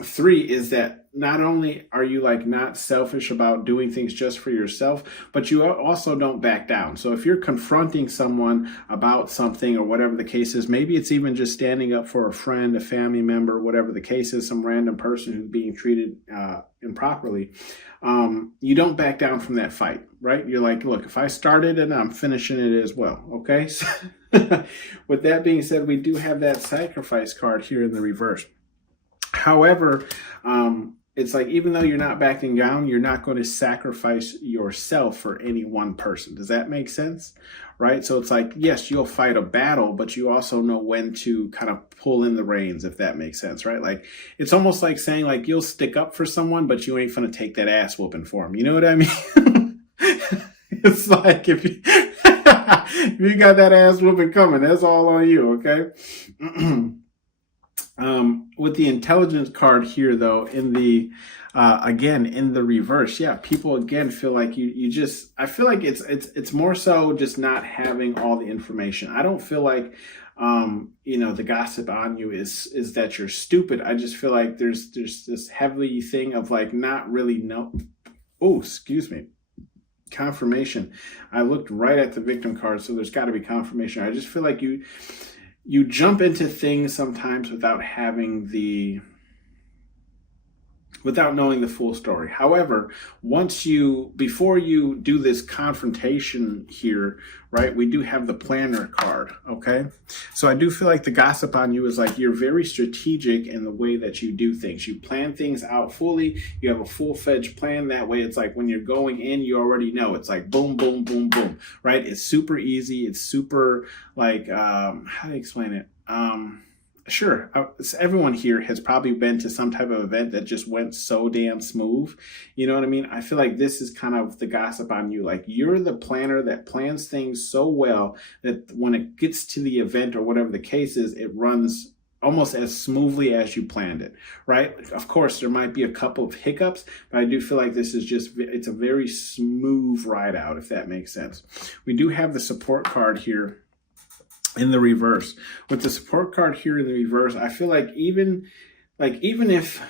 3, is that not only are you like not selfish about doing things just for yourself, but you also don't back down. So if you're confronting someone about something or whatever the case is, maybe it's even just standing up for a friend, a family member, whatever the case is, some random person who's being treated improperly, you don't back down from that fight, right? You're like, look, if I started it, I'm finishing it as well. Okay. So with that being said, we do have that sacrifice card here in the reverse. However, it's like, even though you're not backing down, you're not going to sacrifice yourself for any one person. Does that make sense? Right? So it's like, yes, you'll fight a battle, but you also know when to kind of pull in the reins, if that makes sense, right? Like, it's almost like saying, like, you'll stick up for someone, but you ain't going to take that ass whooping for them. You know what I mean? It's like, if you, if you got that ass whooping coming, that's all on you, okay? With the intelligence card here, though, in the again in the reverse, yeah, people again feel like you just, I feel like it's more so just not having all the information. I don't feel like the gossip on you is that you're stupid. I just feel like there's this heavy thing of like not really know. Oh, excuse me. Confirmation. I looked right at the victim card, so there's got to be confirmation. I just feel like you jump into things sometimes without knowing the full story. However, before you do this confrontation here, right, we do have the planner card, okay? So I do feel like the gossip on you is like you're very strategic in the way that you do things. You plan things out fully. You have a full-fledged plan. That way it's like when you're going in, you already know. It's like boom, boom, boom, boom, right? It's super easy. It's super like, how do you explain it? Sure. Everyone here has probably been to some type of event that just went so damn smooth. You know what I mean? I feel like this is kind of the gossip on you. Like you're the planner that plans things so well that when it gets to the event or whatever the case is, it runs almost as smoothly as you planned it, right? Of course, there might be a couple of hiccups, but I do feel like it's a very smooth ride out, if that makes sense. We do have the support card here in the reverse. With the support card here in the reverse, I feel like even if,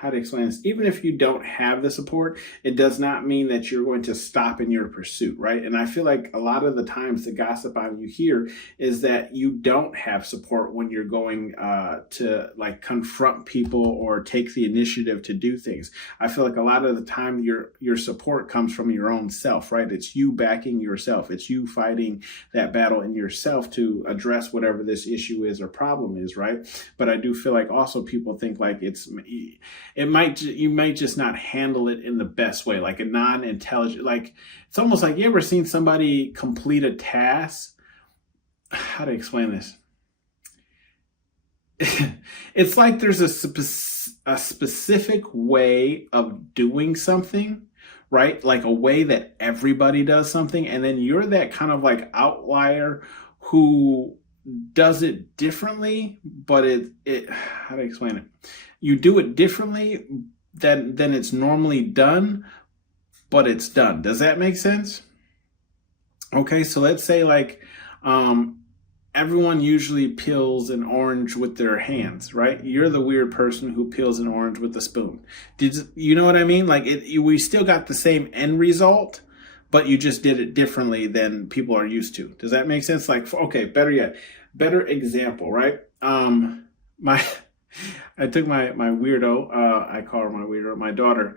how to explain this, even if you don't have the support, it does not mean that you're going to stop in your pursuit, right? And I feel like a lot of the times the gossip on you here is that you don't have support when you're going to like confront people or take the initiative to do things. I feel like a lot of the time your support comes from your own self, right? It's you backing yourself. It's you fighting that battle in yourself to address whatever this issue is or problem is, right? But I do feel like also people think like you might just not handle it in the best way, like a non-intelligent, like it's almost like, you ever seen somebody complete a task? How to explain this? It's like there's a specific way of doing something, right? Like a way that everybody does something. And then you're that kind of like outlier who does it differently, but how to explain it? You do it differently than it's normally done, but it's done. Does that make sense? Okay, so let's say like everyone usually peels an orange with their hands, right? You're the weird person who peels an orange with a spoon. You know what I mean? Like we still got the same end result, but you just did it differently than people are used to. Does that make sense? Like, okay, better example, right? I took my weirdo, I call her my weirdo, my daughter,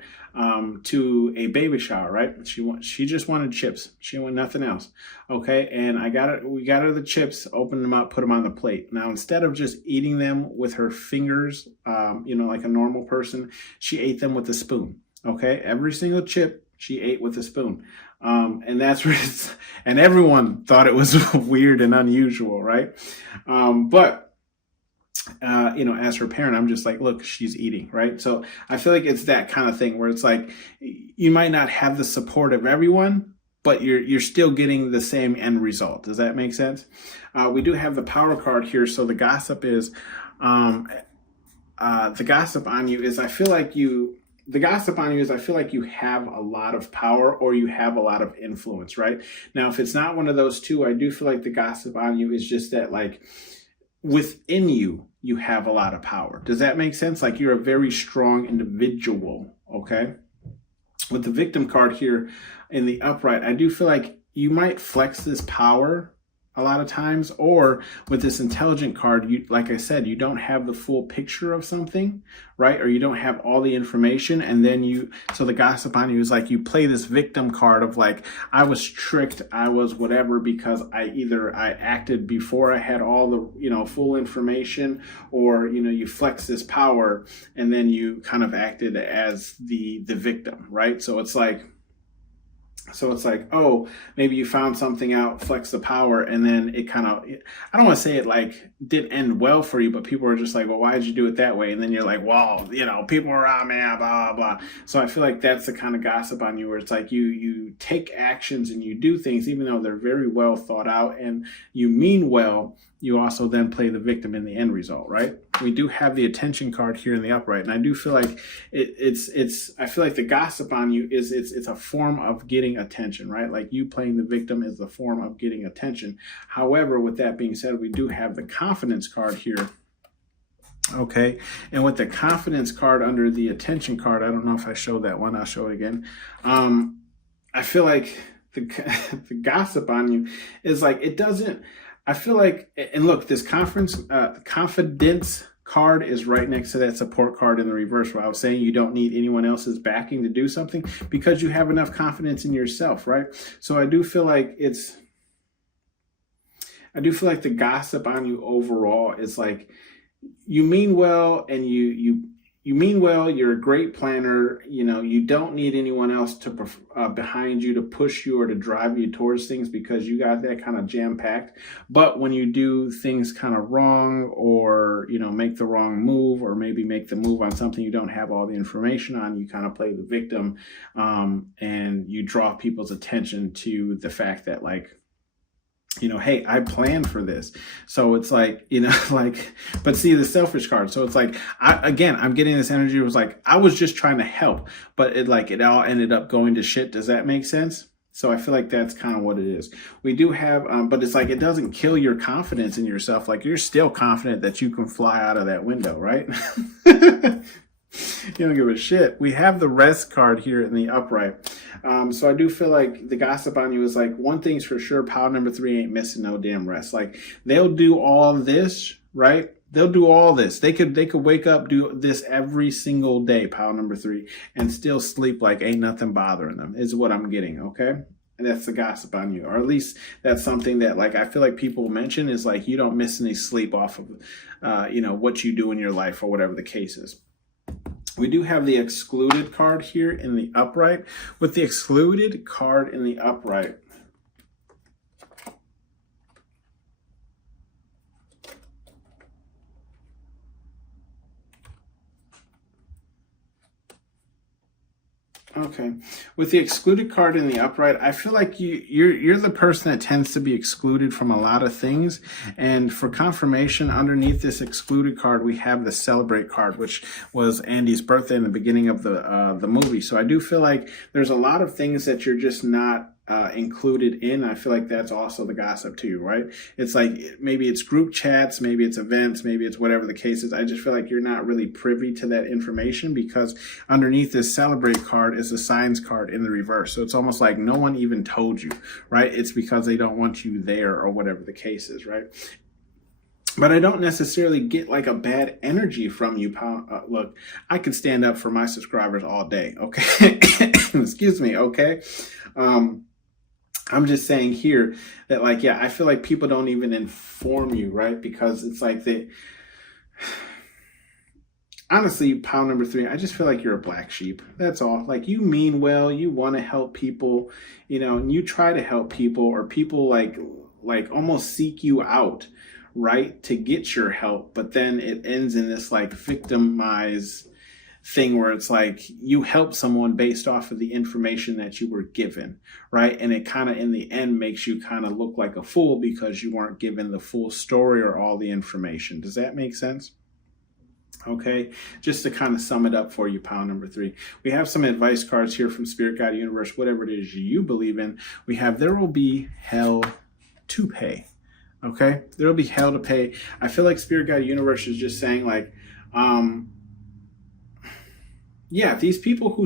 to a baby shower, right? She just wanted chips. She wanted nothing else. Okay. And we got her the chips, opened them up, put them on the plate. Now, instead of just eating them with her fingers, like a normal person, she ate them with a spoon. Okay. Every single chip she ate with a spoon. And that's where and everyone thought it was weird and unusual, right? But as her parent, I'm just like, look, she's eating, right? So I feel like it's that kind of thing where it's like, you might not have the support of everyone, but you're still getting the same end result. Does that make sense? We do have the power card here. So the gossip is, the gossip on you is, I feel like you have a lot of power or you have a lot of influence, right? Now, if it's not one of those two, I do feel like the gossip on you is just that, like, within you have a lot of power. Does that make sense? Like you're a very strong individual, okay? With the victim card here in the upright, I do feel like you might flex this power a lot of times, or with this intelligent card, like I said, you don't have the full picture of something, right? Or you don't have all the information, and then so the gossip on you is like you play this victim card of like, I was tricked, I was whatever, because I acted before I had all the full information, or you flex this power and then you kind of acted as the victim, right? So it's like, oh, maybe you found something out, flex the power, and then it kind of, I don't want to say it like didn't end well for you, but people are just like, well, why did you do it that way? And then you're like, well, people are on me, blah, blah, blah. So I feel like that's the kind of gossip on you where it's like you take actions and you do things, even though they're very well thought out and you mean well, you also then play the victim in the end result, right? We do have the attention card here in the upright, and I do feel like I feel like the gossip on you is it's a form of getting attention, right? Like you playing the victim is a form of getting attention. However, with that being said, we do have the confidence card here. Okay, and with the confidence card under the attention card, I don't know if I showed that one. I'll show it again. I feel like the gossip on you is like, it doesn't, I feel like, and look, this confidence card is right next to that support card in the reverse, where I was saying you don't need anyone else's backing to do something because you have enough confidence in yourself, right? So I do feel like the gossip on you overall is like, you mean well, and you mean well. You're a great planner. You don't need anyone else to behind you to push you or to drive you towards things because you got that kind of jam packed. But when you do things kind of wrong, or make the wrong move, or maybe make the move on something you don't have all the information on, you kind of play the victim, and you draw people's attention to the fact that, like, hey, I planned for this. So it's like, like, but see the selfish card. So it's like, I'm getting this energy. It was like, I was just trying to help, but it all ended up going to shit. Does that make sense? So I feel like that's kind of what it is. We do have, but it's like, it doesn't kill your confidence in yourself. Like, you're still confident that you can fly out of that window, right? You don't give a shit. We have the rest card here in the upright. So I do feel like the gossip on you is like, one thing's for sure, pile number 3 ain't missing no damn rest. Like, they'll do all this, right? They'll do all this. They could wake up, do this every single day, pile number 3, and still sleep like ain't nothing bothering them, is what I'm getting, okay? And that's the gossip on you. Or at least that's something that, like, I feel like people mention is like, you don't miss any sleep off of, what you do in your life or whatever the case is. We do have the excluded card here in the upright. With the excluded card in the upright, okay. With the excluded card in the upright, I feel like you're the person that tends to be excluded from a lot of things. And for confirmation, underneath this excluded card, we have the celebrate card, which was Andy's birthday in the beginning of the movie. So I do feel like there's a lot of things that you're just not included in. I feel like that's also the gossip too, right? It's like, maybe it's group chats, maybe it's events, maybe it's whatever the case is. I just feel like you're not really privy to that information, because underneath this celebrate card is a signs card in the reverse. So it's almost like no one even told you, right? It's because they don't want you there, or whatever the case is, right? But I don't necessarily get like a bad energy from you. Look, I could stand up for my subscribers all day, okay? Excuse me, okay? I'm just saying here that, like, yeah, I feel like people don't even inform you, right? Because it's like honestly, pile number 3, I just feel like you're a black sheep. That's all. Like, you mean well, you want to help people, and you try to help people, or people like almost seek you out, right, to get your help. But then it ends in this like victimized thing where it's like, you help someone based off of the information that you were given, right? And it kind of in the end makes you kind of look like a fool because you weren't given the full story or all the information. Does that make sense? Okay, just to kind of sum it up for you, pile number 3. We have some advice cards here from Spirit Guide Universe, whatever it is you believe in. We have, there will be hell to pay. Okay, there will be hell to pay. I feel like Spirit Guide Universe is just saying, like, yeah, these people who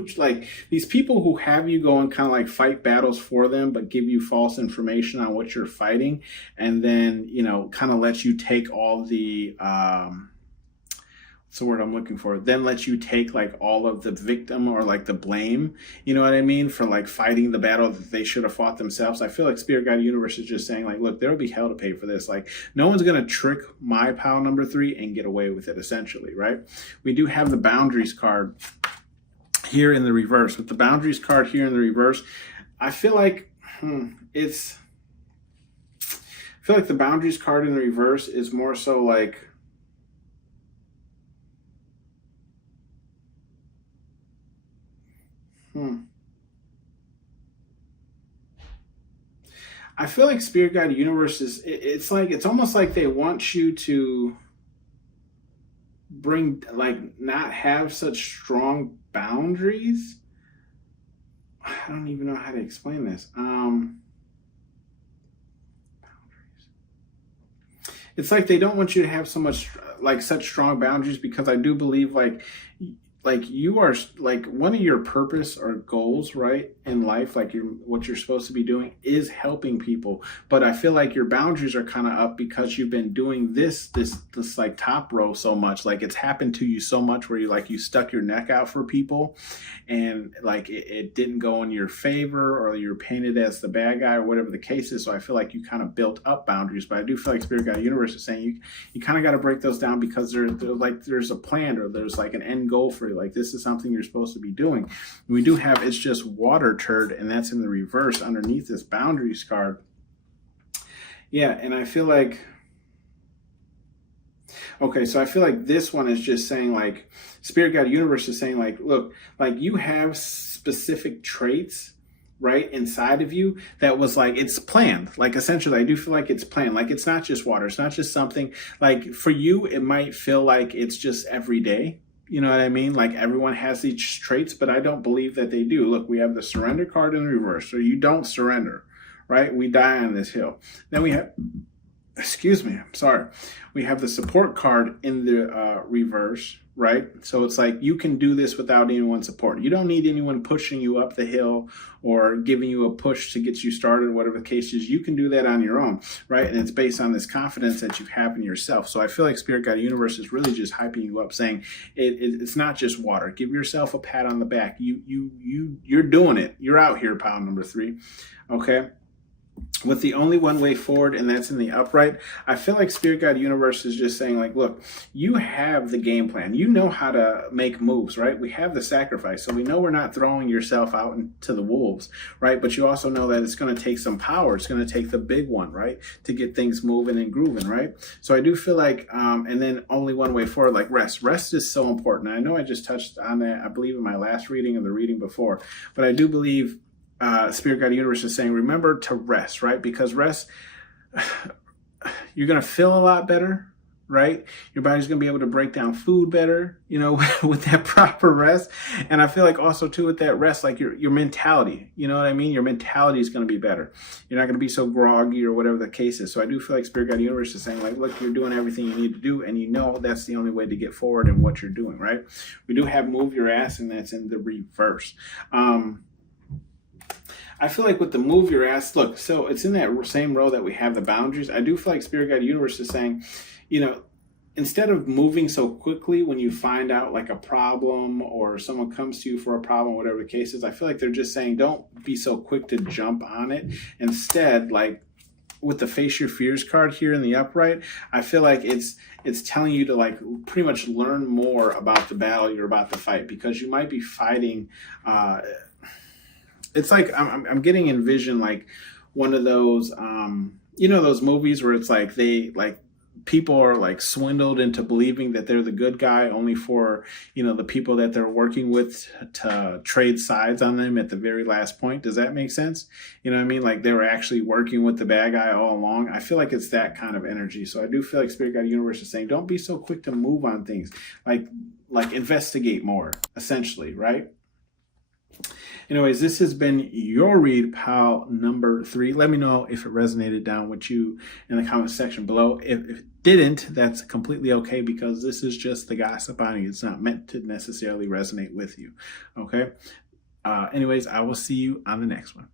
have you go and kind of like fight battles for them, but give you false information on what you're fighting, and then, kind of let you take all the, what's the word I'm looking for? Then let you take like all of the victim or like the blame, you know what I mean? For like fighting the battle that they should have fought themselves. I feel like Spirit Guide Universe is just saying, like, look, there'll be hell to pay for this. Like, no one's going to trick my pile number 3 and get away with it, essentially, right? We do have the boundaries card here in the reverse. With the boundaries card here in the reverse, I feel like I feel like the boundaries card in the reverse is more so like, I feel like Spirit Guide Universe is, it's almost like they want you to not have such strong boundaries. I don't even know how to explain this. Boundaries. It's like they don't want you to have such strong boundaries, because I do believe like like you are like one of your purpose or goals, right, in life, like what you're supposed to be doing is helping people. But I feel like your boundaries are kind of up because you've been doing this like top row so much. Like it's happened to you so much where you stuck your neck out for people, and like it didn't go in your favor, or you're painted as the bad guy, or whatever the case is. So I feel like you kind of built up boundaries. But I do feel like Spirit Guide Universe is saying you kind of got to break those down, because there's a plan, or there's like an end goal for you. Like this is something you're supposed to be doing. We do have It's Just Water Turd, and that's in the reverse underneath this boundaries card. Yeah, and I feel like, okay, so I feel like this one is just saying, like, Spirit Guide Universe is saying, like, look, like you have specific traits, right, inside of you that was like, it's planned. Like essentially, I do feel like it's planned. Like it's not just water. It's not just something like, for you, it might feel like it's just every day. You know what I mean? Like everyone has these traits, but I don't believe that they do. Look, we have the surrender card in reverse. So you don't surrender, right? We die on this hill. Then we have, excuse me, I'm sorry. We have the support card in the reverse, right? So it's like you can do this without anyone's support. You don't need anyone pushing you up the hill or giving you a push to get you started, whatever the case is. You can do that on your own, right? And it's based on this confidence that you have in yourself. So I feel like Spirit Guide Universe is really just hyping you up, saying it's not just water. Give yourself a pat on the back. You're doing it. You're out here, pile number 3. Okay. With the only one way forward, and that's in the upright, I feel like Spirit Guide Universe is just saying, like, look, you have the game plan. You know how to make moves, right? We have the sacrifice. So we know we're not throwing yourself out into the wolves, right? But you also know that it's going to take some power. It's going to take the big one, right, to get things moving and grooving, right? So I do feel like, and then only one way forward, like rest. Rest is so important. I know I just touched on that, I believe, in my last reading and the reading before, but I do believe Spirit Guide Universe is saying, remember to rest, right? Because rest, you're going to feel a lot better, right? Your body's going to be able to break down food better, you know, with that proper rest. And I feel like also too, with that rest, like your mentality, you know what I mean? Your mentality is going to be better. You're not going to be so groggy or whatever the case is. So I do feel like Spirit Guide Universe is saying, like, look, you're doing everything you need to do, and you know that's the only way to get forward in what you're doing, right? We do have Move Your Ass, and that's in the reverse. I feel like with the Move Your Ass, look, so it's in that same row that we have the boundaries. I do feel like Spirit Guide Universe is saying, you know, instead of moving so quickly when you find out like a problem or someone comes to you for a problem, whatever the case is, I feel like they're just saying, don't be so quick to jump on it. Instead, like with the Face Your Fears card here in the upright, I feel like it's telling you to like pretty much learn more about the battle you're about to fight, because you might be fighting, it's like I'm getting envisioned like one of those, you know, those movies where it's like people are like swindled into believing that they're the good guy, only for, you know, the people that they're working with to trade sides on them at the very last point. Does that make sense? You know what I mean? Like they were actually working with the bad guy all along. I feel like it's that kind of energy. So I do feel like Spirit Guide Universe is saying, don't be so quick to move on things. Like investigate more, essentially, right? Anyways, this has been your read, pal number 3. Let me know if it resonated down with you in the comment section below. If it didn't, that's completely okay, because this is just the gossip on you. It's not meant to necessarily resonate with you. Okay? Anyways, I will see you on the next one.